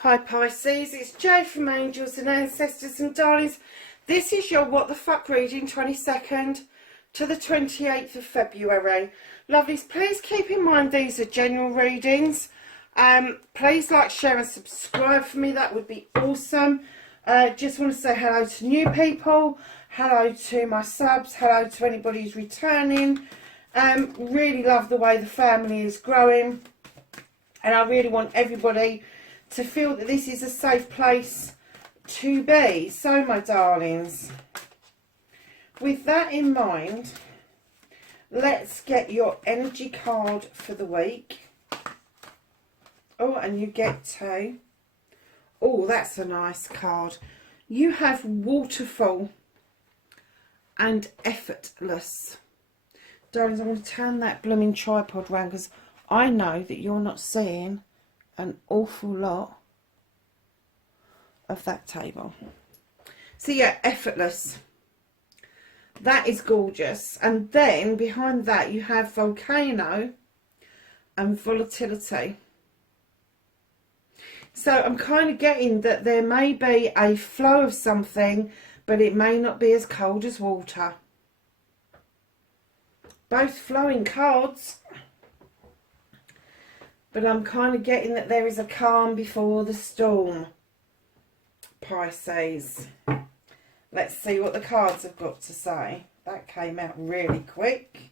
Hi Pisces, it's Jo from Angels and Ancestors and Darlings. This is your What the Fuck reading, 22nd to the 28th of February. Lovelies, please keep in mind these are general readings. Please like, share and subscribe for me, that would be awesome. Just want to say hello to new people, hello to my subs, hello to anybody who's returning. Really love the way the family is growing, and I really want everybody to feel that this is a safe place to be. So my darlings, with that in mind, let's get your energy card for the week. Oh, and you get to, oh, that's a nice card. You have Waterfall and Effortless. Darlings, I'm going to turn that blooming tripod round because I know that you're not seeing an awful lot of that table. So yeah, Effortless. That is gorgeous. And then behind that you have Volcano and Volatility. So I'm kind of getting that there may be a flow of something, but it may not be as cold as water. Both flowing cards. But I'm kind of getting that there is a calm before the storm, Pisces. Let's see what the cards have got to say. That came out really quick.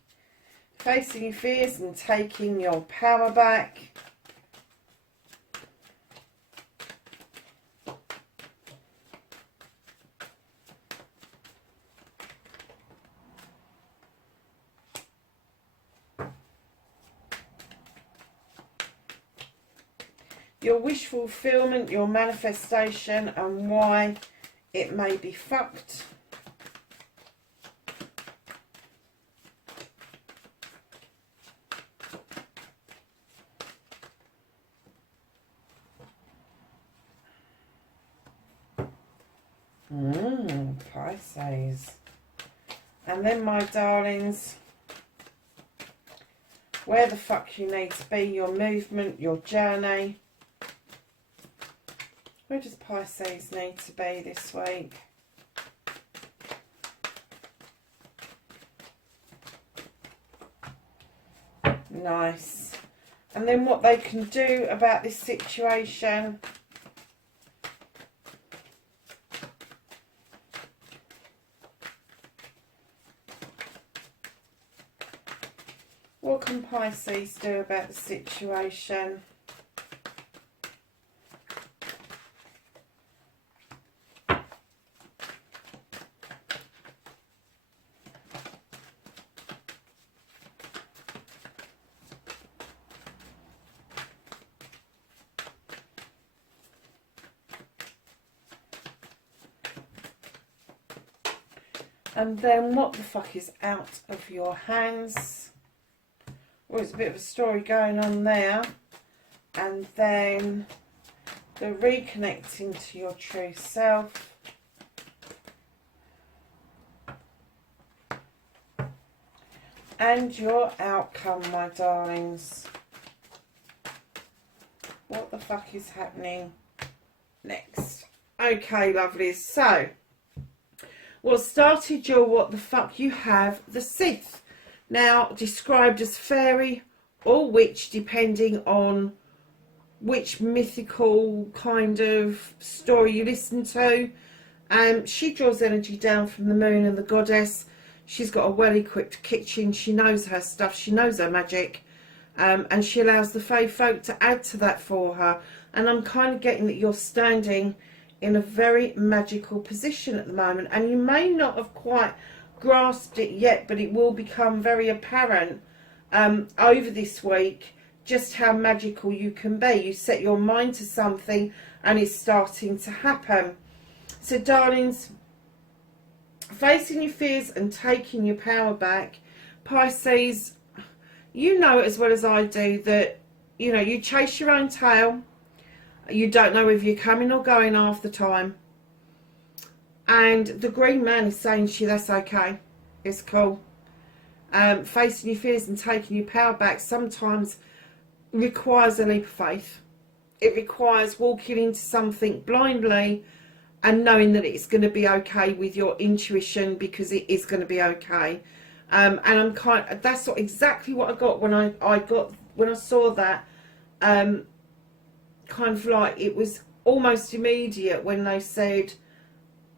Facing your fears and taking your power back. Your wish fulfillment, your manifestation, and why it may be fucked. Pisces. And then, my darlings, where the fuck you need to be, your movement, your journey. Where does Pisces need to be this week? Nice. And then what they can do about this situation. What can Pisces do about the situation? And then what the fuck is out of your hands? Well, there's a bit of a story going on there. And then the reconnecting to your true self. And your outcome, my darlings. What the fuck is happening next? Okay, lovelies. So, what started your what the fuck, you have the Sith. Now, described as fairy or witch, depending on which mythical kind of story you listen to. She draws energy down from the moon and the goddess. She's got a well-equipped kitchen. She knows her stuff. She knows her magic. And she allows the fae folk to add to that for her. And I'm kind of getting that you're standing in a very magical position at the moment, and you may not have quite grasped it yet, but it will become very apparent over this week just how magical you can be. You set your mind to something and it's starting to happen. So darlings, facing your fears and taking your power back, Pisces, you know it as well as I do that, you know, you chase your own tail. You don't know if you're coming or going half the time. And the green man is saying to you, that's okay. It's cool. Facing your fears and taking your power back sometimes requires a leap of faith. It requires walking into something blindly and knowing that it's going to be okay with your intuition, because it is going to be okay. And that's exactly what I got when I saw that. Kind of like, it was almost immediate when they said,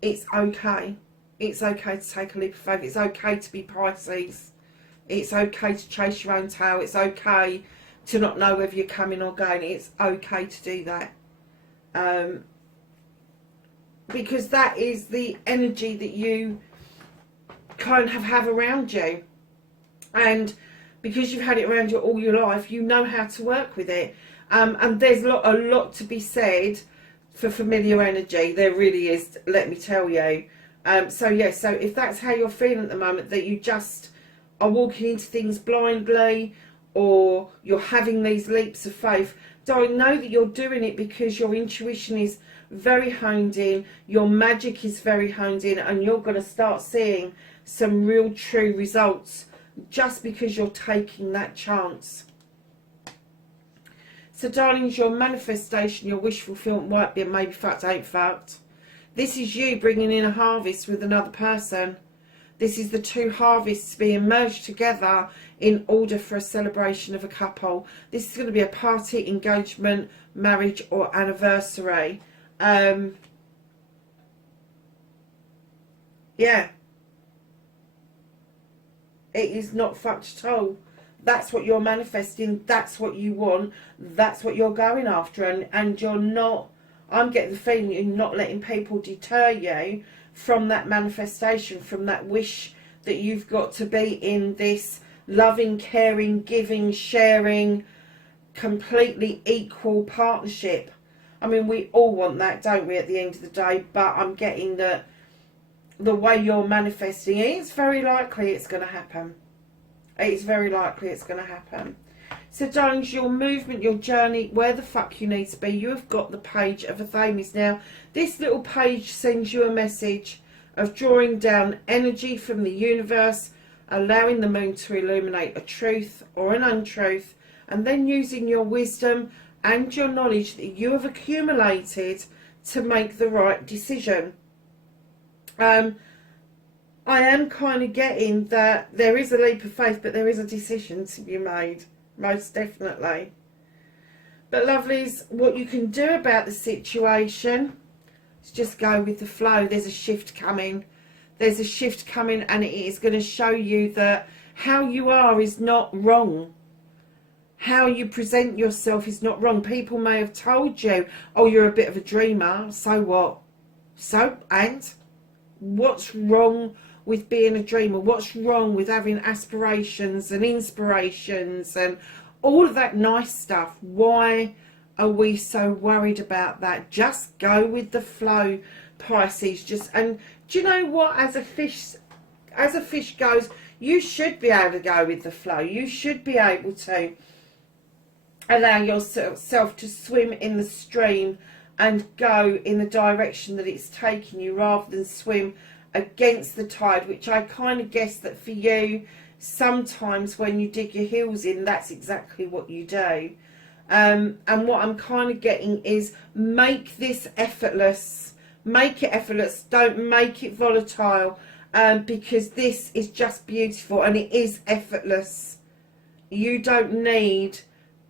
it's okay. It's okay to take a leap of faith. It's okay to be Pisces. It's okay to chase your own tail. It's okay to not know whether you're coming or going. It's okay to do that. Because that is the energy that you kind of have around you. And because you've had it around you all your life, you know how to work with it. And there's a lot to be said for familiar energy. There really is, let me tell you. So if that's how you're feeling at the moment, that you just are walking into things blindly, or you're having these leaps of faith, don't know that you're doing it because your intuition is very honed in, your magic is very honed in, and you're going to start seeing some real true results just because you're taking that chance. So darlings, your manifestation, your wish fulfillment might be maybe fact ain't fact. This is you bringing in a harvest with another person. This is the two harvests being merged together in order for a celebration of a couple. This is going to be a party, engagement, marriage or anniversary. Yeah. It is not fucked at all. That's what you're manifesting. That's what you want. That's what you're going after. And you're not, I'm getting the feeling you're not letting people deter you from that manifestation, from that wish that you've got to be in this loving, caring, giving, sharing, completely equal partnership. I mean, we all want that, don't we, at the end of the day? But I'm getting that the way you're manifesting it, it's very likely it's going to happen. It's very likely it's going to happen. So, darlings, your movement, your journey, where the fuck you need to be, you have got the page of Athames. Now, this little page sends you a message of drawing down energy from the universe, allowing the moon to illuminate a truth or an untruth, and then using your wisdom and your knowledge that you have accumulated to make the right decision. I am kind of getting that there is a leap of faith, but there is a decision to be made, most definitely. But lovelies, what you can do about the situation is just go with the flow. There's a shift coming. There's a shift coming, and it is going to show you that how you are is not wrong. How you present yourself is not wrong. People may have told you, oh, you're a bit of a dreamer. So what? So, and what's wrong with being a dreamer? What's wrong with having aspirations and inspirations and all of that nice stuff? Why are we so worried about that? Just go with the flow, Pisces. And do you know what? As a fish goes, you should be able to go with the flow. You should be able to allow yourself to swim in the stream and go in the direction that it's taking you, rather than swim against the tide, which I kind of guess that for you, sometimes when you dig your heels in, that's exactly what you do. And what I'm kind of getting is, make this effortless. Make it effortless. Don't make it volatile, because this is just beautiful and it is effortless. You don't need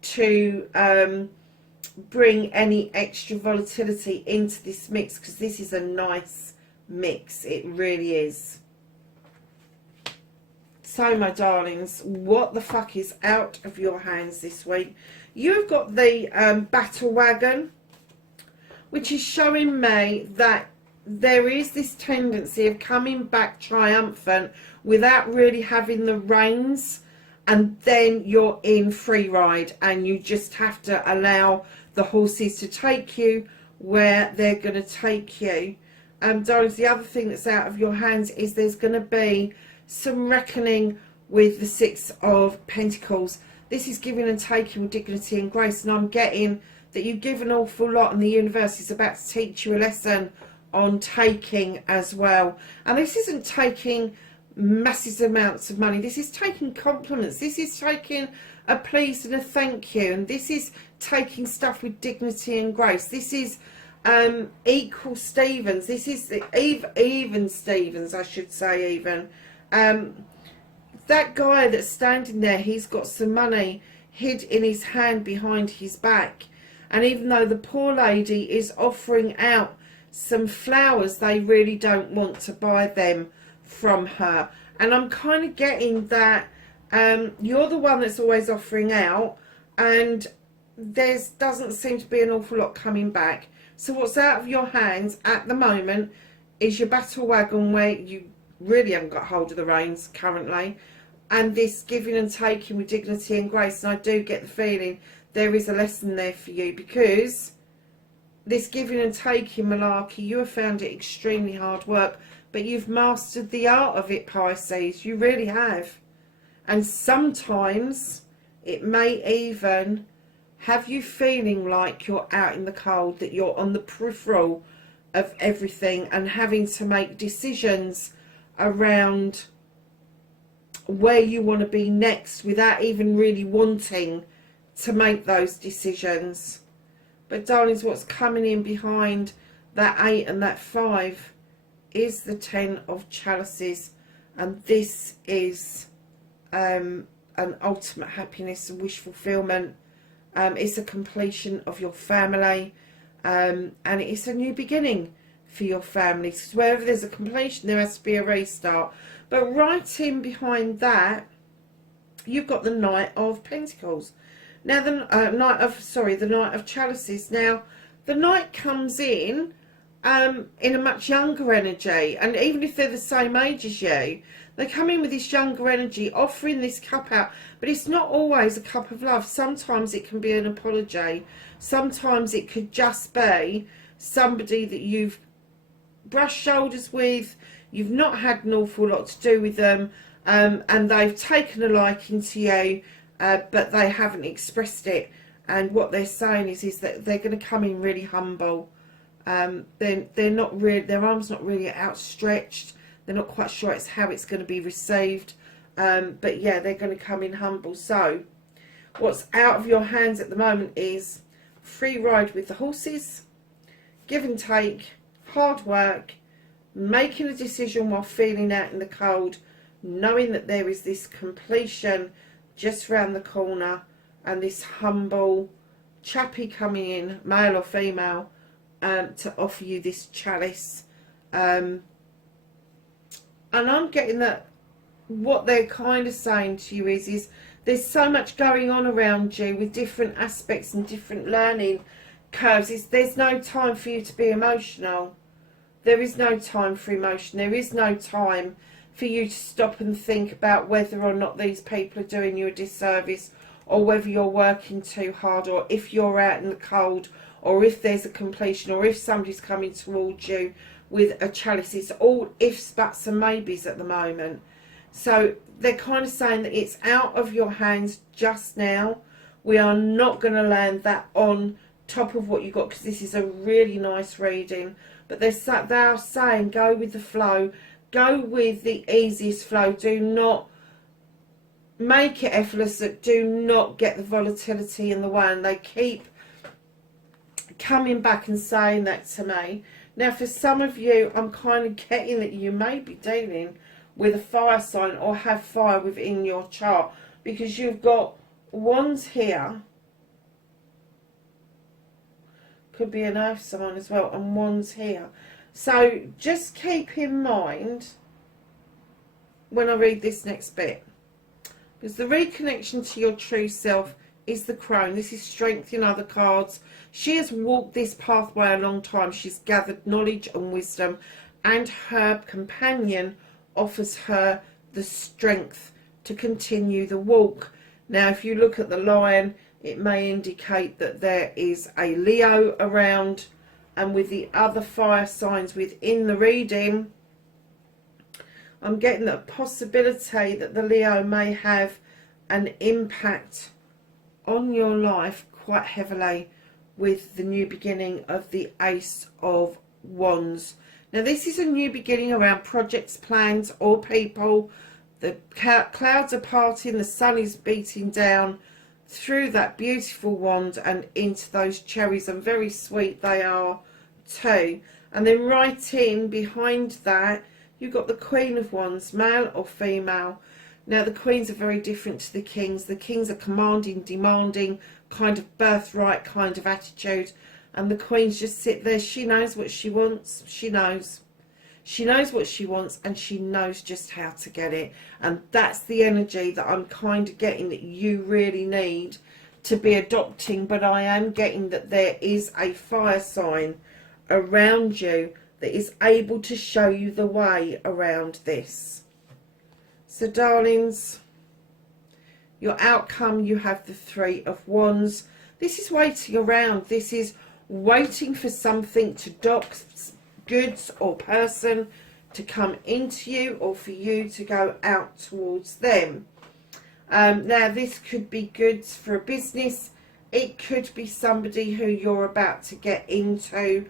to bring any extra volatility into this mix, because this is a nice mix. It really is. So, my darlings, what the fuck is out of your hands this week? You've got the battle wagon, which is showing me that there is this tendency of coming back triumphant without really having the reins, and then you're in free ride and you just have to allow the horses to take you where they're going to take you. Darlings, the other thing that's out of your hands is there's going to be some reckoning with the Six of Pentacles. This is giving and taking with dignity and grace, and I'm getting that you give an awful lot and the universe is about to teach you a lesson on taking as well. And this isn't taking massive amounts of money. This is taking compliments. This is taking a please and a thank you. And this is taking stuff with dignity and grace. This is equal Stevens. This is the even Stevens, I should say, even. That guy that's standing there, he's got some money hid in his hand behind his back. And even though the poor lady is offering out some flowers, they really don't want to buy them from her. And I'm kind of getting that you're the one that's always offering out, and there doesn't seem to be an awful lot coming back. So what's out of your hands at the moment is your battle wagon, where you really haven't got hold of the reins currently, and this giving and taking with dignity and grace. And I do get the feeling there is a lesson there for you, because this giving and taking malarkey, you have found it extremely hard work, but you've mastered the art of it, Pisces. You really have. And sometimes it may even have you feeling like you're out in the cold, that you're on the peripheral of everything and having to make decisions around where you want to be next without even really wanting to make those decisions. But darlings, what's coming in behind that 8 and that 5 is the 10 of Chalices, and this is an ultimate happiness and wish fulfillment. It's a completion of your family, and it's a new beginning for your family, because wherever there's a completion, there has to be a restart. But right in behind that, you've got the Knight of Pentacles. Now the Knight of Chalices. Now the Knight comes in a much younger energy, and even if they're the same age as you, they come in with this younger energy, offering this cup out. But it's not always a cup of love. Sometimes it can be an apology. Sometimes it could just be somebody that you've brushed shoulders with, you've not had an awful lot to do with them, and they've taken a liking to you, but they haven't expressed it. And what they're saying is that they're going to come in really humble. They're not really, their arms not really outstretched. They're not quite sure it's how it's going to be received. But yeah, they're going to come in humble. So what's out of your hands at the moment is free ride with the horses, give and take, hard work, making a decision while feeling out in the cold, knowing that there is this completion just round the corner, and this humble chappie coming in, male or female, to offer you this chalice. And I'm getting that what they're kind of saying to you is there's so much going on around you with different aspects and different learning curves. There's no time for you to be emotional. There is no time for emotion. There is no time for you to stop and think about whether or not these people are doing you a disservice, or whether you're working too hard, or if you're out in the cold, or if there's a completion, or if somebody's coming towards you with a chalice. It's all ifs, buts and maybes at the moment. So they're kind of saying that it's out of your hands just now. We are not going to land that on top of what you got, because this is a really nice reading. But they are saying go with the flow. Go with the easiest flow. Do not make it effortless. Do not get the volatility in the way. And they keep coming back and saying that to me. Now for some of you, I'm kind of getting that you may be dealing with a fire sign or have fire within your chart, because you've got wands here, could be an earth sign as well, and wands here. So just keep in mind when I read this next bit, because the reconnection to your true self is the crone. This is strength in other cards. She has walked this pathway a long time. She's gathered knowledge and wisdom, and her companion offers her the strength to continue the walk. Now if you look at the lion, it may indicate that there is a Leo around, and with the other fire signs within the reading, I'm getting a possibility that the Leo may have an impact on your life quite heavily with the new beginning of the Ace of Wands. Now this is a new beginning around projects, plans, or people. The clouds are parting, the sun is beating down through that beautiful wand and into those cherries, and very sweet they are too. And then right in behind that, you've got the Queen of Wands, male or female. Now the queens are very different to the kings. The kings are commanding, demanding, kind of birthright kind of attitude. And the queens just sit there. She knows what she wants. She knows. She knows what she wants, and she knows just how to get it. And that's the energy that I'm kind of getting that you really need to be adopting. But I am getting that there is a fire sign around you that is able to show you the way around this. So darlings, your outcome, you have the Three of Wands. This is waiting around. This is waiting for something to dock, goods or person to come into you, or for you to go out towards them. Now this could be goods for a business. It could be somebody who you're about to get into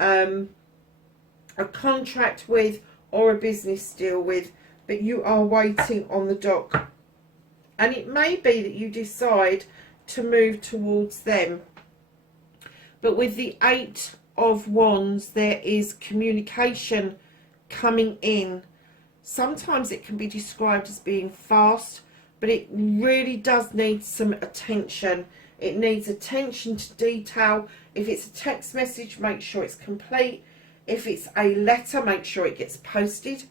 a contract with or a business deal with, but you are waiting on the dock. And it may be that you decide to move towards them. But with the Eight of Wands, there is communication coming in. Sometimes it can be described as being fast, but it really does need some attention. It needs attention to detail. If it's a text message, make sure it's complete. If it's a letter, make sure it gets posted.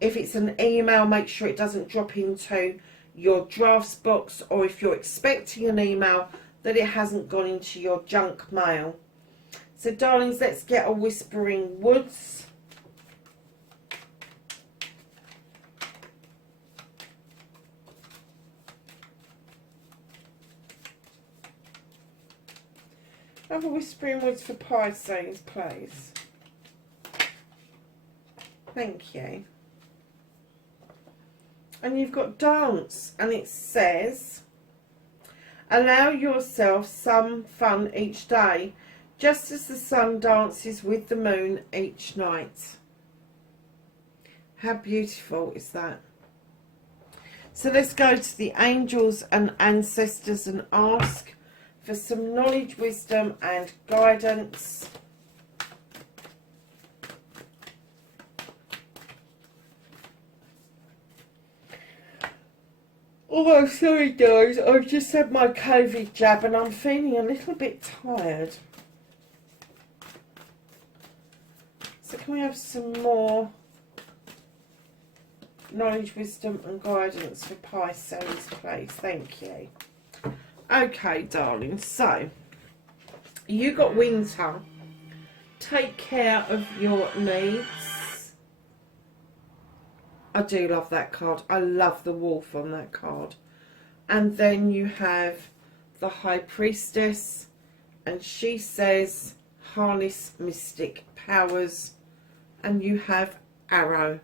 If it's an email, make sure it doesn't drop into your drafts box, or if you're expecting an email, that it hasn't gone into your junk mail. So darlings, let's get a Whispering Woods. Have a Whispering Woods for Pisces, please. Thank you. And you've got Dance, and it says, allow yourself some fun each day, just as the sun dances with the moon each night. How beautiful is that? So let's go to the angels and ancestors and ask for some knowledge, wisdom and guidance. Oh, sorry guys, I've just had my COVID jab and I'm feeling a little bit tired. So can we have some more knowledge, wisdom and guidance for Pisces, please? Thank you. Okay, darling, so you got winter. Take care of your needs. I do love that card. I love the wolf on that card. And then you have the High Priestess, and she says harness mystic powers. And you have Arrow,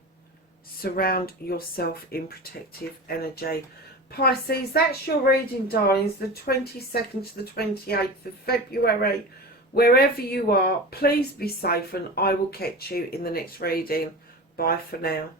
surround yourself in protective energy. Pisces, that's your reading, darlings, the 22nd to the 28th of February. Wherever you are, please be safe, and I will catch you in the next reading. Bye for now.